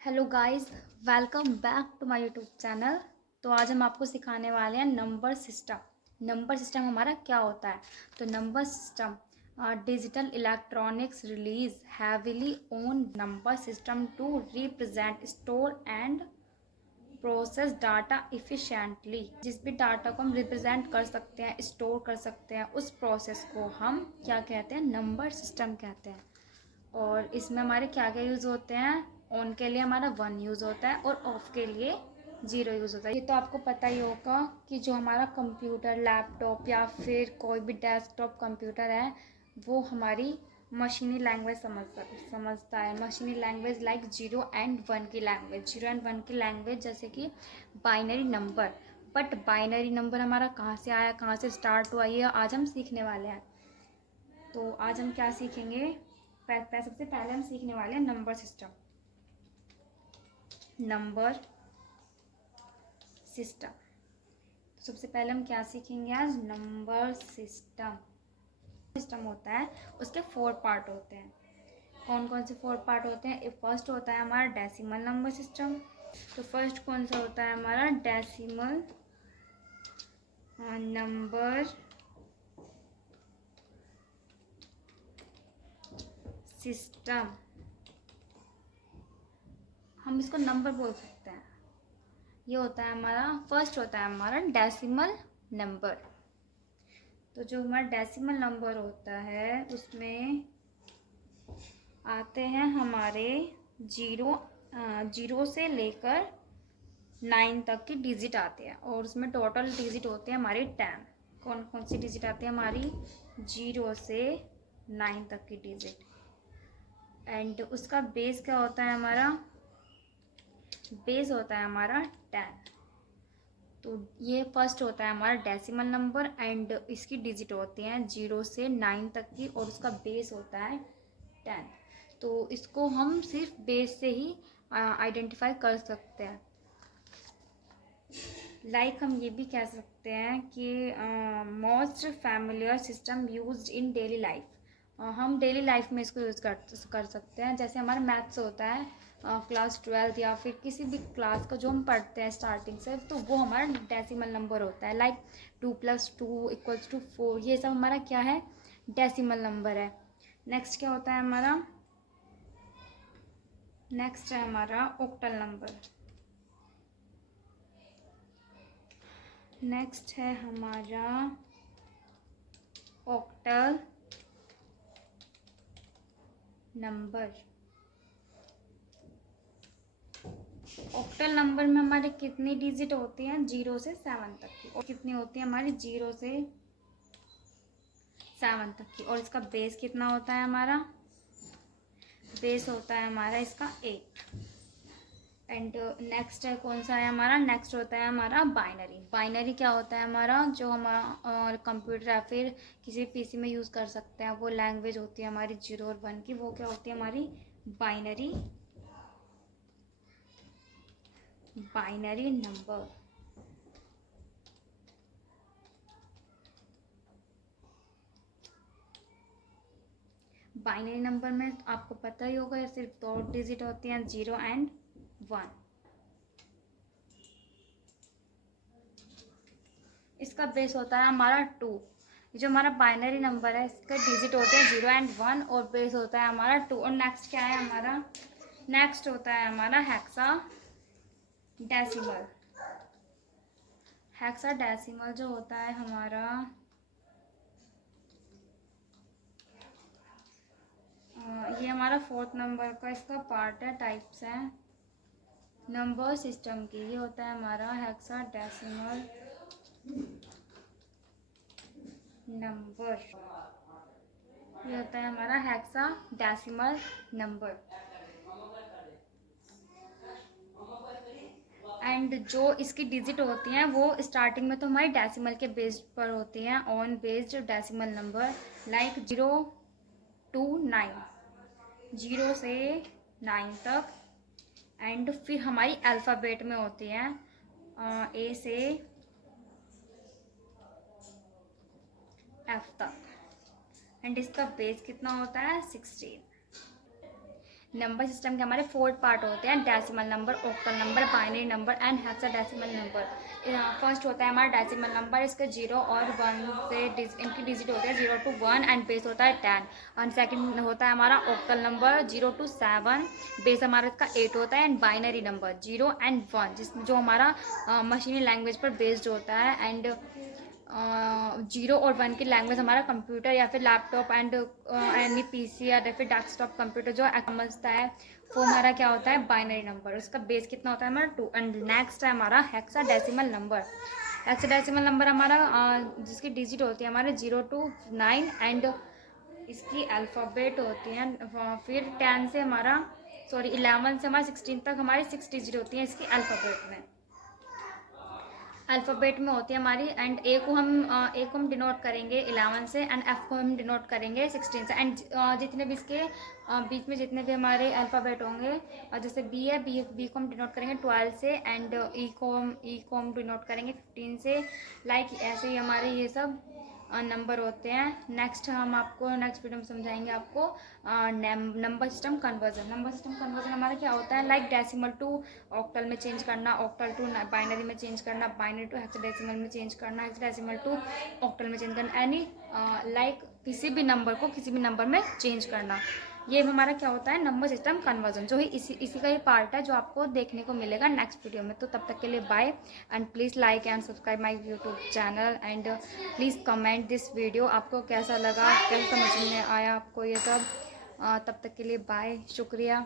Hello guys, welcome back to my YouTube channel. तो आज हम आपको सिखाने वाले हैं नंबर सिस्टम। नंबर सिस्टम हमारा क्या होता है? तो number system digital electronics relies heavily on number system to represent store and process data efficiently. जिस भी डाटा को हम रिप्रेजेंट कर सकते हैं, स्टोर कर सकते हैं, उस प्रोसेस को हम क्या कहते हैं? नंबर सिस्टम कहते हैं। और इसमें हमारे क्या क्या यूज़ होते हैं? ऑन के लिए हमारा 1 यूज़ होता है और ऑफ के लिए 0 यूज़ होता है। ये तो आपको पता ही होगा कि जो हमारा कंप्यूटर, लैपटॉप या फिर कोई भी डेस्कटॉप कंप्यूटर है, वो हमारी मशीनी लैंग्वेज समझता है। मशीनी लैंग्वेज लाइक 0 and 1 की लैंग्वेज, 0 and 1 की लैंग्वेज जैसे कि binary number. But binary number हमारा कहाँ से आया, कहाँ से स्टार्ट हुआ, ये आज हम सीखने वाले हैं। तो आज हम क्या सीखेंगे? सबसे पहले हम सीखने वाले हैं नंबर सिस्टम। नंबर सिस्टम तो सबसे पहले हम क्या सीखेंगे आज? Number system. सिस्टम होता है, उसके 4 पार्ट होते हैं। कौन कौन से 4 पार्ट होते हैं? फर्स्ट होता है हमारा डेसिमल नंबर सिस्टम। तो फर्स्ट कौन सा होता है हमारा? Decimal number system. हम इसको नंबर बोल सकते हैं। ये होता है हमारा फर्स्ट होता है हमारा डेसिमल नंबर। तो जो हमारा डेसिमल नंबर होता है उसमें आते हैं हमारे जीरो से लेकर 9 तक की डिजिट आते हैं और उसमें टोटल डिजिट होते हैं हमारे 10। कौन कौन सी डिजिट आती है हमारी? 0 से 9 तक की डिजिट। एंड उसका बेस क्या होता है हमारा? बेस होता है हमारा 10। तो ये फर्स्ट होता है हमारा डेसिमल नंबर एंड इसकी डिजिट होती हैं 0 से 9 तक की और उसका बेस होता है 10। तो इसको हम सिर्फ बेस से ही आइडेंटिफाई कर सकते हैं। लाइक हम ये भी कह सकते हैं कि most familiar system used in daily life. हम डेली लाइफ में इसको यूज़ कर सकते हैं। जैसे हमारा मैथ्स होता है क्लास 12 या फिर किसी भी क्लास का जो हम पढ़ते हैं स्टार्टिंग से, तो वो हमारा डेसिमल नंबर होता है। लाइक 2 + 2 = 4, ये सब हमारा क्या है? डेसिमल नंबर है। नेक्स्ट क्या होता है हमारा? नेक्स्ट है हमारा ऑक्टल नंबर। नेक्स्ट है हमारा ऑक्टल नंबर। ऑक्टल नंबर में हमारे कितनी डिजिट होती हैं? 0 से 7 तक की। और कितनी होती है हमारी? 0 से 7 तक की। और इसका बेस कितना होता है हमारा? बेस होता है हमारा इसका 8। एंड नेक्स्ट है कौन सा है हमारा? नेक्स्ट होता है हमारा बाइनरी। बाइनरी क्या होता है हमारा? जो हमारा कंप्यूटर या फिर किसी पीसी में यूज़ कर सकते हैं, वो लैंग्वेज होती है हमारी 0 और 1 की। वो क्या होती है हमारी? Binary number. बाइनरी नंबर में आपको पता ही होगा सिर्फ 2 डिजिट होती हैं, 0 and 1। इसका बेस होता है हमारा 2। जो हमारा बाइनरी नंबर है इसका डिजिट होते हैं 0 and 1 और बेस होता है हमारा 2। और नेक्स्ट क्या है हमारा? नेक्स्ट होता है हमारा हेक्सा डेसिमल। हेक्सा डेसिमल जो होता है हमारा ये हमारा 4th नंबर का इसका पार्ट है, टाइप्स हैं नंबर सिस्टम की। ये होता है हमारा हेक्सा डेसिमल नंबर। ये होता है हमारा हेक्सा डेसिमल नंबर। एंड जो इसकी डिजिट होती हैं वो स्टार्टिंग में तो हमारी डेसिमल के बेस पर होती हैं, on based decimal number. Like 0 to 9, 0 से 9 तक। एंड फिर हमारी अल्फ़ाबेट में होती हैं ए से एफ तक। एंड इसका बेस कितना होता है? 16। नंबर सिस्टम के हमारे 4 पार्ट होते हैं, decimal number, octal number, binary number and hexadecimal number. First होता है हमारा डेसिमल नंबर, इसके 0 और 1 से इनकी डिजिट होते हैं 0 to 1 एंड बेस होता है 10। और सेकंड होता है हमारा ऑक्टल नंबर 0 to 7, बेस हमारा इसका 8 होता है, एंड बाइनरी नंबर 0 and 1 जिसमें जो हमारा मशीनी लैंग्वेज पर बेस्ड होता है। एंड 0 और 1 की लैंग्वेज हमारा कंप्यूटर या फिर लैपटॉप एंड एनी पीसी या फिर डेस्कटॉप कंप्यूटर जो समझता है वो हमारा क्या होता है बाइनरी नंबर। उसका बेस कितना होता है हमारा 2। एंड नेक्स्ट है हमारा हेक्साडेसिमल नंबर। हेक्साडेसिमल नंबर हमारा जिसकी डिजिट होती है हमारे 0 to 9 एंड इसकी अल्फ़ाबेट होती हैं फिर 10 से हमारा 11 से हमारा 16 तक हमारी 6 डिजिट होती हैं इसकी अल्फ़ाबेट में होती है हमारी। एंड ए को हम डिनोट करेंगे 11 से, एंड एफ को हम डिनोट करेंगे 16 से। एंड जितने भी इसके बीच में जितने भी हमारे अल्फ़ाबेट होंगे, जैसे बी है, बी को हम डिनोट करेंगे 12 से, एंड ई को हम डिनोट करेंगे 15 से। लाइक ऐसे ही हमारे ये सब नंबर होते हैं। नेक्स्ट हम आपको नेक्स्ट वीडियो में समझाएंगे आपको number system conversion. Number system conversion हमारा क्या होता है, लाइक डेसिमल टू ऑक्टल में चेंज करना, ऑक्टल टू बाइनरी में चेंज करना, बाइनरी टू हेक्साडेसिमल में चेंज करना, हेक्साडेसिमल टू ऑक्टल में चेंज करना, एनी लाइक किसी भी नंबर को किसी भी नंबर में चेंज करना। ये हमारा क्या होता है नंबर सिस्टम कन्वर्जन, जो ही इसी का ही पार्ट है जो आपको देखने को मिलेगा नेक्स्ट वीडियो में। तो तब तक के लिए bye, and please like and subscribe my YouTube channel, and please comment this video आपको कैसा लगा, कैसा समझ में आया आपको ये सब। तब तक के लिए बाय, शुक्रिया।